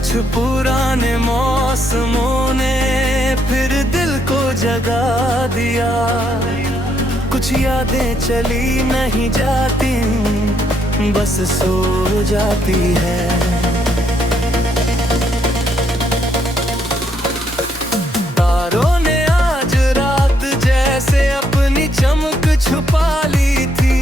कुछ पुराने मौसमों ने फिर दिल को जगा दिया। कुछ यादें चली नहीं जाती, बस सो जाती है। तारों ने आज रात जैसे अपनी चमक छुपा ली थी।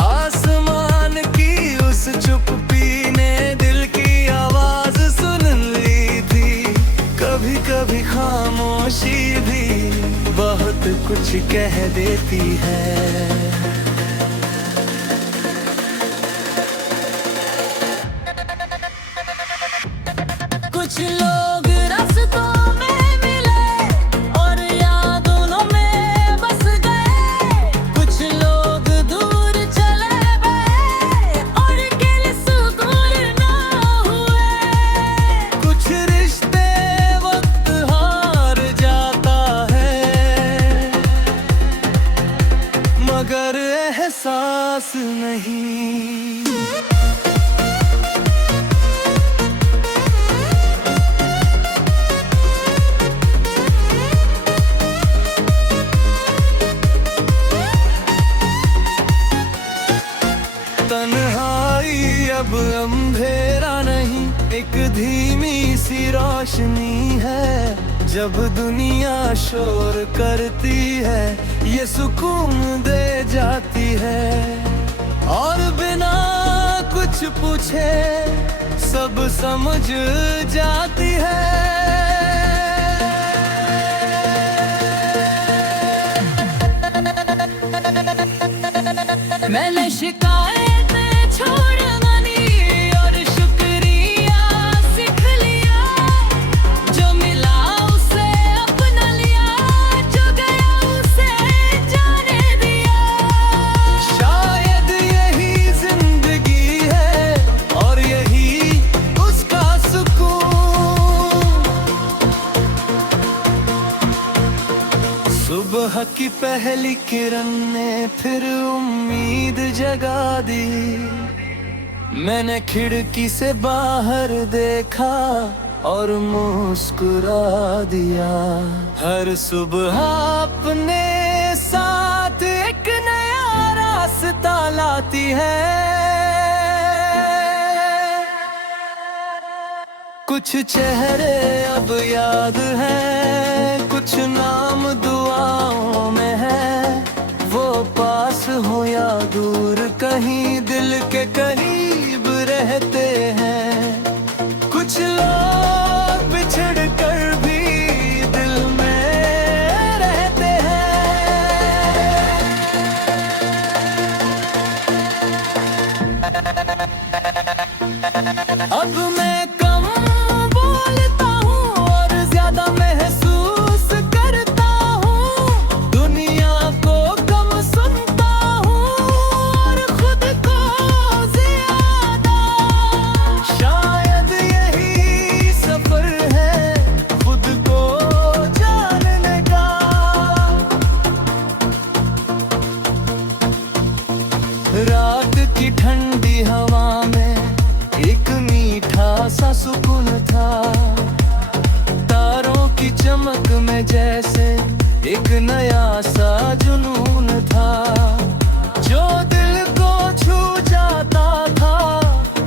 आसमान की उस चुप्पी ने दिल की आवाज सुन ली थी। कभी कभी खामोशी भी बहुत कुछ कह देती है। कुछ लोग रास्तों में मिले और यादों में बस गए। कुछ लोग दूर चले गए और किसी दूर ना हुए। कुछ रिश्ते वक्त हार जाता है, मगर एहसास नहीं। तन्हाई अब अंधेरा नहीं, एक धीमी सी रोशनी है। जब दुनिया शोर करती है, ये सुकून दे जाती है। और बिना कुछ पूछे सब समझ जाती है। मैंने शिकायतें छोड़ना नहीं और शुक्रिया सीख लिया। जो मिला उसे अपना लिया, जो गया उसे जाने दिया। शायद यही जिंदगी है और यही उसका सुकून। सुबह की पहली किरण ने फिर उम्मीद जगा दी। मैंने खिड़की से बाहर देखा और मुस्कुरा दिया। हर सुबह अपने साथ एक नया रास्ता लाती है। कुछ चेहरे अब याद हैं, कुछ नाम दुआओं में है। वो पास हो या दूर, कहीं दिल के करीब रहते हैं। कुछ लोग बिछड़ कर भी दिल में रहते हैं। अब मैं कम बोलता हूँ और ज्यादा महसूस करता हूँ। दुनिया को कम सुनता हूँ और खुद को ज्यादा। शायद यही सफर है खुद को जानने का। रात की ठंडी हवा में एक मीठा सा सुकून था। तारों की चमक में जैसे एक नया सा जुनून था, जो दिल को छू जाता था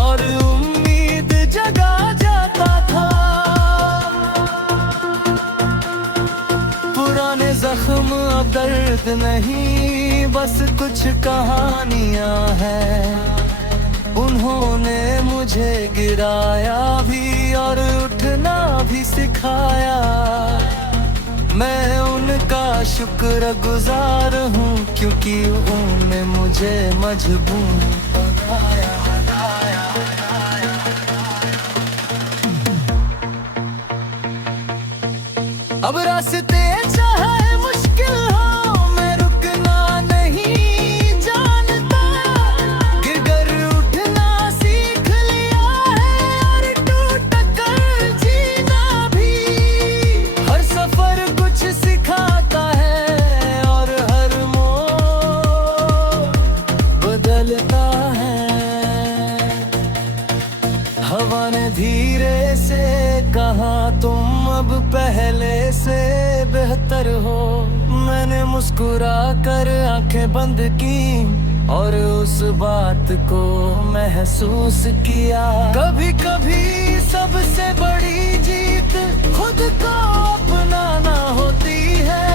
और उम्मीद जगा जाता था। पुराने जख्म अब दर्द नहीं, बस कुछ कहानियां हैं। उन्होंने मुझे गिराया भी और उठना भी सिखाया। मैं उनका शुक्रगुजार हूँ, क्योंकि उन्होंने मुझे मजबूर बनाया। अब रास्ते चाहे मुश्किल हो, मैं रुकना नहीं जानता। गिर उठना सीख लिया है और टूट कर जीना भी। हर सफर कुछ सिखाता है और हर मोड़ बदलता है। हवा ने से कहा तुम अब पहले से बेहतर हो। मैंने मुस्कुरा कर आंखें बंद की और उस बात को महसूस किया। कभी कभी सबसे बड़ी जीत खुद को अपनाना होती है।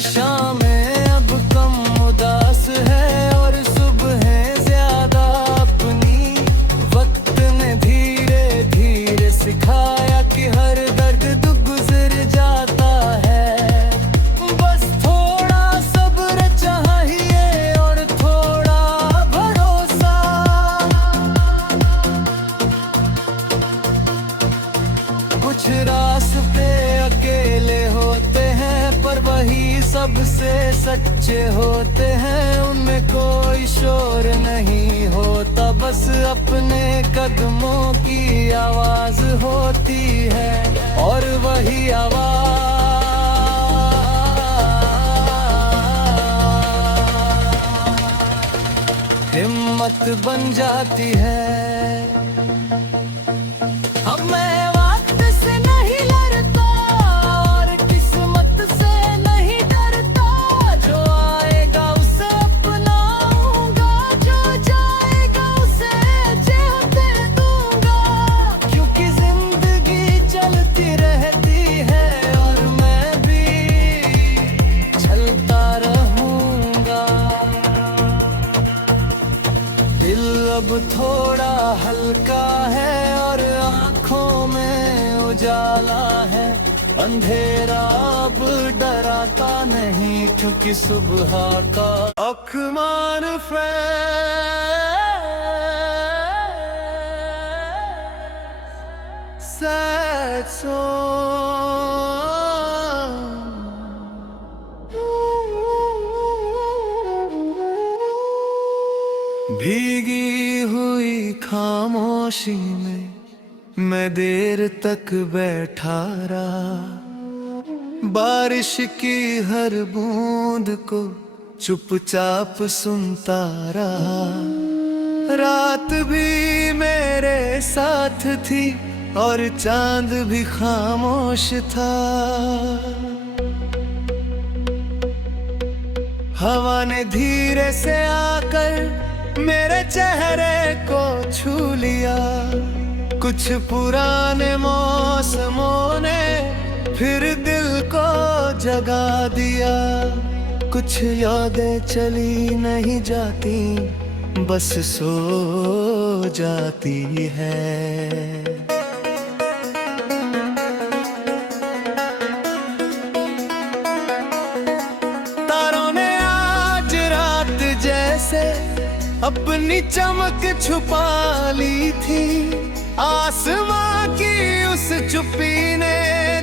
शामें अब कम उदास है और सुबहें ज्यादा अपनी। वक्त ने धीरे धीरे सिखाया कि हर दर्द दुख गुजर जाता है। बस थोड़ा सब्र चाहिए और थोड़ा भरोसा। कुछ रास्ते अकेले होते हैं पर वही सबसे सच्चे होते हैं। उनमें कोई शोर नहीं होता, बस अपने कदमों की आवाज होती है। और वही आवाज हिम्मत बन जाती है। अब मैं वक्त से नहीं लड़ता और किस्मत से नहीं डरता। जो आएगा उसे अपनाऊंगा, जो जाएगा उसे जीते दूंगा। क्योंकि जिंदगी चलती रहती है और मैं भी चलता रहूंगा। दिल अब थोड़ा हल्का है और आँखों में उजाला है। अंधेरा अब डराता नहीं क्योंकि सुबह का अखमान sad song। भीगी हुई खामोशी में मैं देर तक बैठा रहा। बारिश की हर बूंद को चुपचाप सुनता रहा। रात भी मेरे साथ थी और चांद भी खामोश था। हवा ने धीरे से आकर मेरे चेहरे को छू लिया। कुछ पुराने मौसमों ने फिर दिल को जगा दिया। कुछ यादें चली नहीं जाती, बस सो जाती है। तारों ने आज रात जैसे अपनी चमक छुपा ली थी। आसमां की उस चुप्पी ने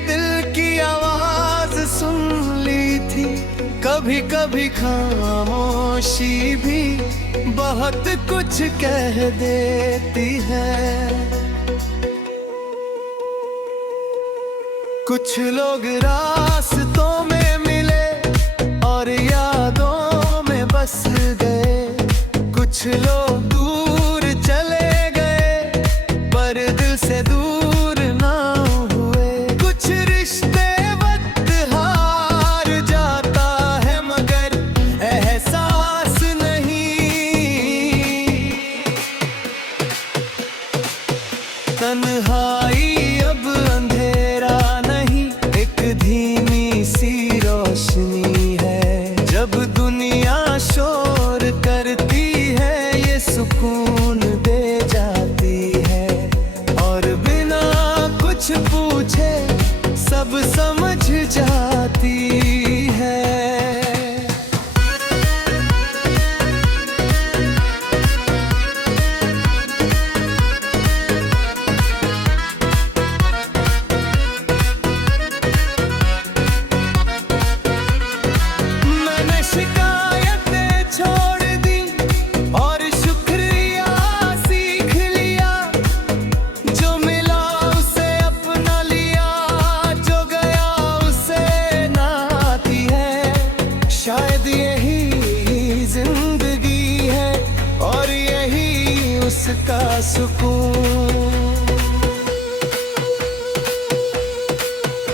दिल की आवाज सुन ली थी। कभी कभी खामोशी भी बहुत कुछ कह देती है। कुछ लोग रास्तों में मिले और यादों में बस गए। कुछ लोग दूर चले गए पर दिल से दूर ना हुए। कुछ रिश्ते वक्त हार जाता है मगर एहसास नहीं। तन्हाई अब अंधेरा नहीं, एक धीमी सी रोशनी है। जब दुनिया शोर करती है ये सुकून दे जाती है। और बिना कुछ पूछे सब समझ जाती है। मैंने शिकायतें छोड़ दी और शुक्रिया सीख लिया। जो मिला उसे अपना लिया, जो गया उसे ना इसका सुकून।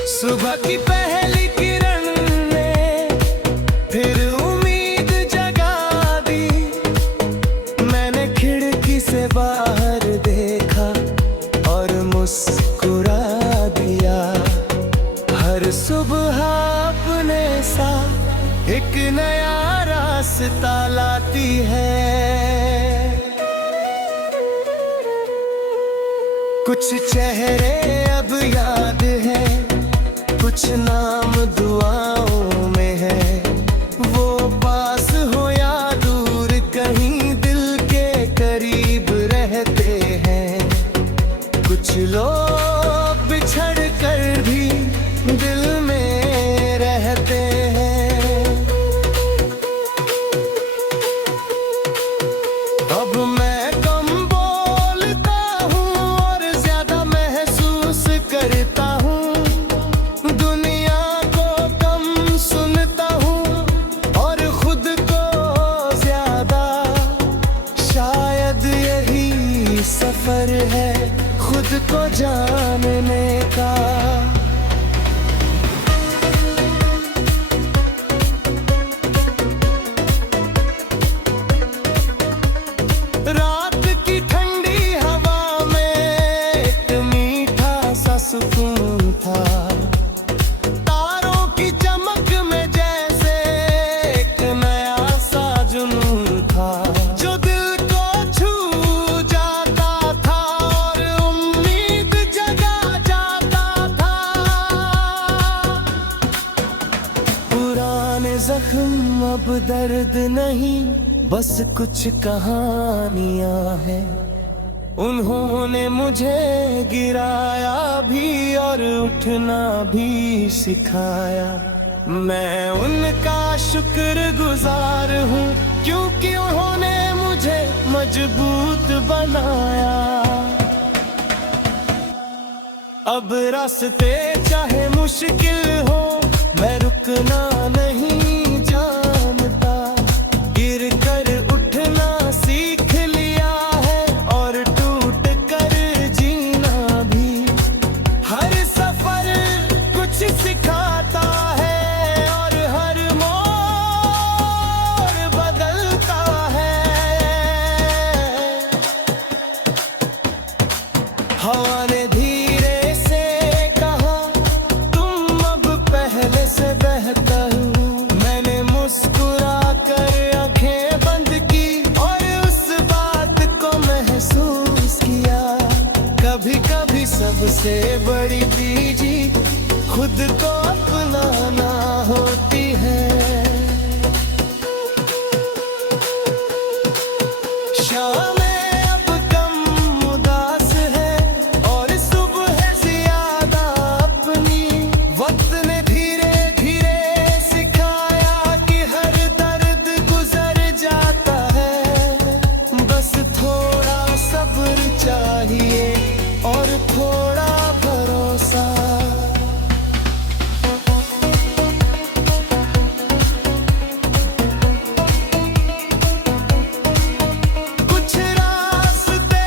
सुबह की पहली किरण ने फिर उम्मीद जगा दी। मैंने खिड़की से बाहर देखा और मुस्कुरा दिया। हर सुबह अपने साथ एक नया रास्ता लाती है। कुछ चेहरे अब याद है, कुछ नाम दुआओं में है। वो पास हो या दूर कहीं दिल के करीब रहते हैं। कुछ लोग बिछड़ कर भी दिल में रहते हैं। अब मैं कम बोलता हूँ और ज्यादा महसूस करता हूँ। दुनिया को कम सुनता हूँ और खुद को ज्यादा। शायद यही सफर है खुद को जानने का। रात की ठंडी हवा में एक मीठा सा सुकून था। तारों की चमक में जैसे एक नया सा जुनून था, जो दिल को छू जाता था और उम्मीद जगा जाता था। पुराने जख्म अब दर्द नहीं, बस कुछ कहानियां हैं। उन्होंने मुझे गिराया भी और उठना भी सिखाया। मैं उनका शुक्रगुजार हूँ, क्योंकि उन्होंने मुझे मजबूत बनाया। अब रास्ते चाहे मुश्किल हो, मैं रुकना नहीं जानता। गिर कर उठना सीख लिया है और टूट कर जीना भी। हर सफर कुछ सिखाता है और हर मोड़ बदलता है। हवा ने धीरे से कहा, तुम अब पहले से बेहतर हो। मैंने मुस्कुरा कर आंखें बंद की और उस बात को महसूस किया। कभी कभी सबसे बड़ी चीज खुद को अपनाना होती है। शामें अब कम उदास है और सुबह ज्यादा अपनी। वक्त ने धीरे धीरे सिखाया कि हर दर्द गुजर जाता है। बस थोड़ा सब्र चाहिए और थोड़ा भरोसा। कुछ रास्ते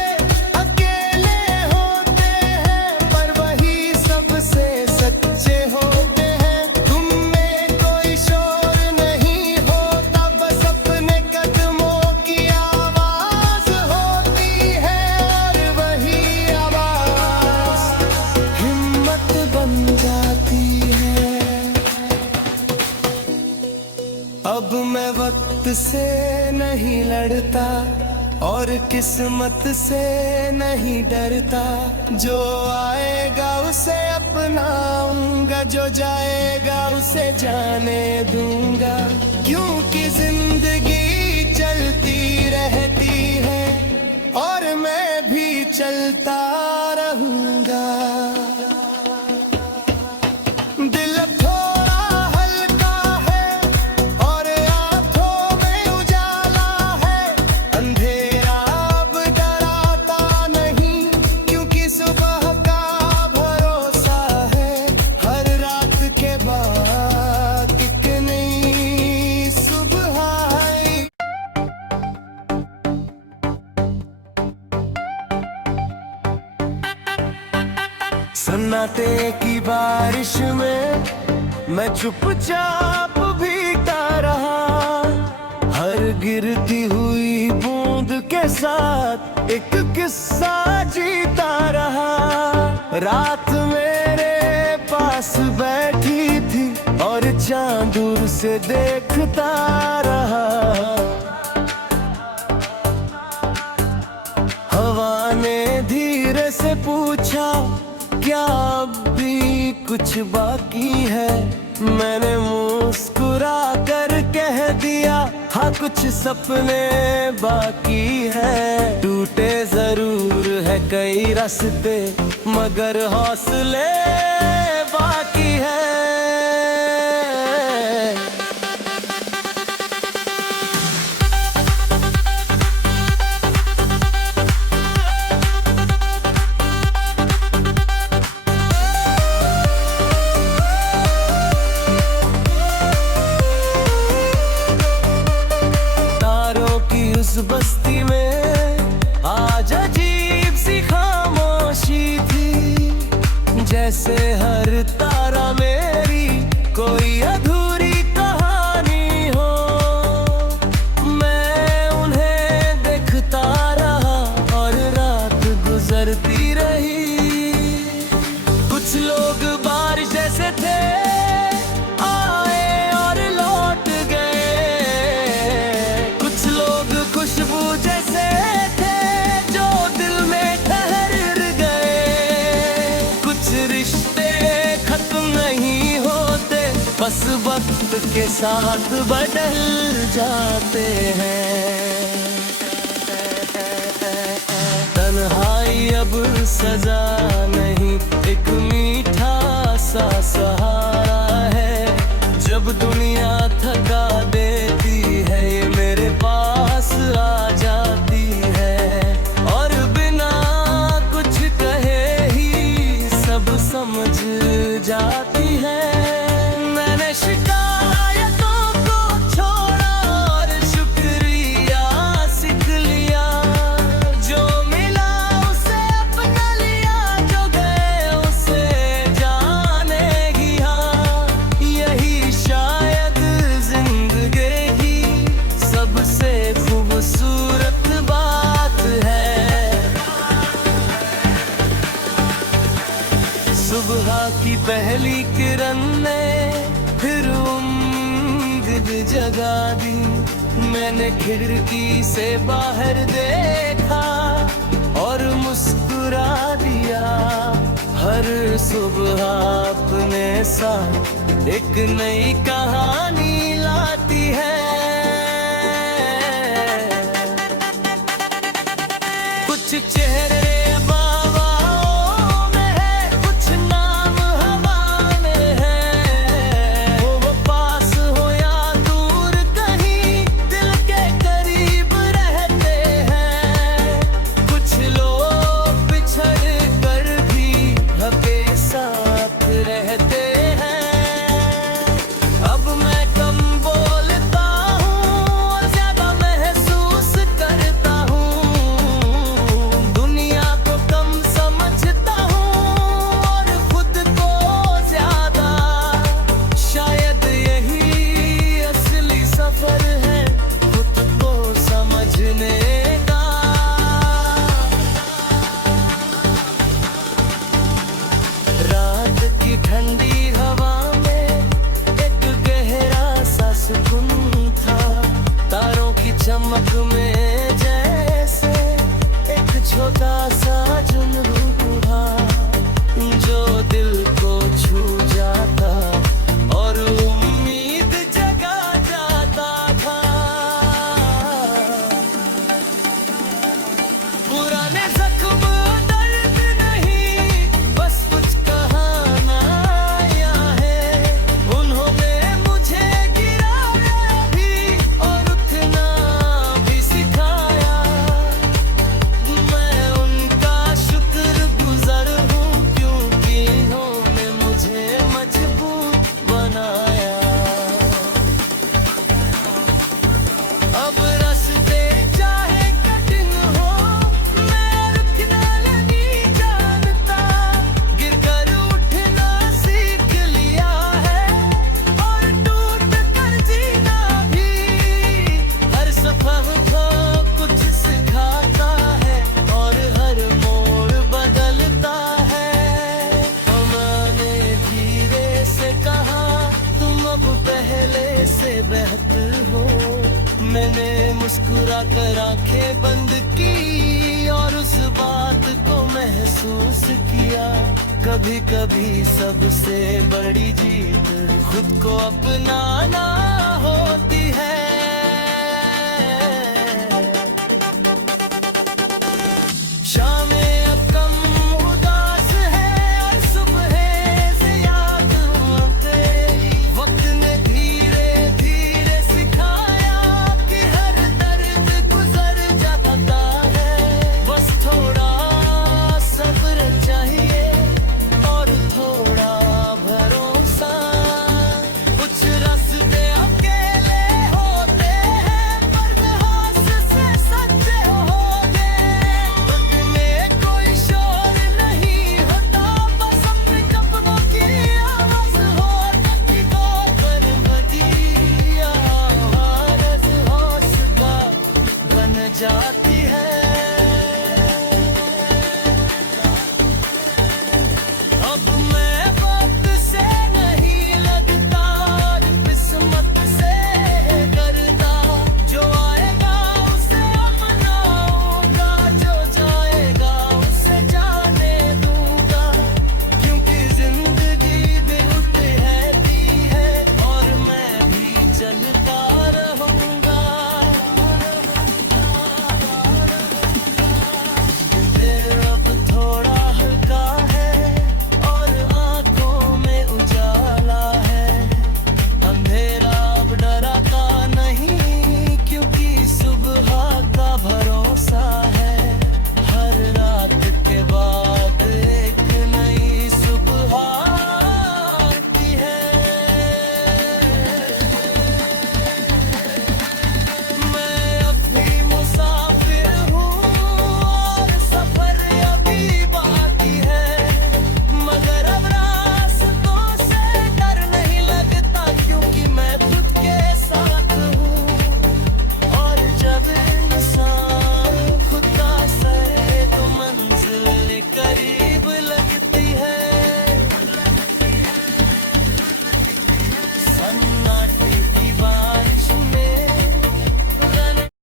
अकेले होते हैं, पर वही सबसे सच्चे होते हैं। तुम में कोई शोर नहीं होता, बस अपने कदमों की आवाज होती है। और वही आवाज हिम्मत बन जाती है। अब मैं वक्त से नहीं लड़ता और किस्मत से नहीं डरता। जो आएगा उसे अपनाऊंगा, जो जाएगा उसे जाने दूंगा। क्योंकि जिंदगी चलती रहती है और मैं भी चलता रहूंगा। दिल अब थोड़ा हल्का है और आंखों में उजाला है। अंधेरा अब डराता नहीं, क्योंकि सुबह का भरोसा है। हर रात के बाद एक नई सुबह सन्नाटे की बारिश में मैं चुपचाप भीगता रहा, हर गिरती हुई बूंद के साथ एक किस्सा जीता रहा। रात मेरे पास बैठी थी और चांद दूर से देखता रहा। हवा ने धीरे से पूछा, क्या अब भी कुछ बाकी है? मैंने मुस्कुरा कर कह दिया, हाँ कुछ सपने बाकी है। टूटे जरूर है कई रास्ते, मगर हौसले बाकी है। उस बस्ती में आज अजीब सी खामोशी थी, जैसे हर तारा मेरी कोई अधूरी कहानी हो। मैं उन्हें देखता रहा और रात गुजरती रही। कुछ लोग बारिश जैसे थे, आए और लौट गए। कुछ लोग खुशबू जैसे थे, जो दिल में ठहर गए। कुछ रिश्ते खत्म नहीं होते, बस वक्त के साथ बदल जाते हैं। तन्हाई अब सजा नहीं, एक मीठा सा सहारा है। जब दुनिया थका देती है, ये मेरे पास आ जाती है और बिना कुछ कहे ही सब समझ जाती है। मैंने शिकायतों को छोड़ा और शुक्रिया सीख लिया। जो मिला उसे अपना लिया, जो गए उसे जानेगी। हाँ, यही शायद जिंदगी की सबसे खूबसूरत बात है। सुबह की पहली किरण ने फिर उम्मीद जगा दी। मैंने खिड़की से बाहर देखा और मुस्कुरा दिया। हर सुबह अपने साथ एक नई कहानी लाती है। कुछ चेहरे बाबाओं में है, कुछ नाम हवा में है। वो पास हो या दूर कहीं, दिल के करीब रहते हैं। कुछ लोग बिछड़ कर भी हमें साथ रहते हैं। अब मैं कम बोलता हूँ और ज्यादा महसूस करता हूँ। दुनिया को कम समझता हूँ और खुद को ज्यादा। शायद यही असली सफर है, खुद को समझने का। रात की ठंडी हवा में एक गहरा सा सुकून था। तारों की चमक में जैसे एक छोटा सा जुनून था, जो दिल को छू जाता और उम्मीद जगा जाता था। पुराने जख्म दर्द नहीं, बस कुछ कहानियां हैं। उन्होंने मुझे गिराया भी और उठना भी सिखाया। मैं उनका शुक्रगुजार हूँ, क्योंकि मैंने मुस्कुरा कर आंखें बंद की और उस बात को महसूस किया। कभी कभी सबसे बड़ी जीत खुद को अपनाना होती है। शामें अब कम उदास है और सुबह से याद तेरी। वक्त ने धीरे धीरे सिखाया कि हर दर्द गुजर जाता है। बस थोड़ा सब्र चाहिए और थोड़ा भरोसा। कुछ रास्ते अकेले होते हैं पर हाथ से सच्चे होंगे। में कोई शोर नहीं होता, बस अपने कपड़ों की आवाज होती तो कर बदिया। हौसला बन जाता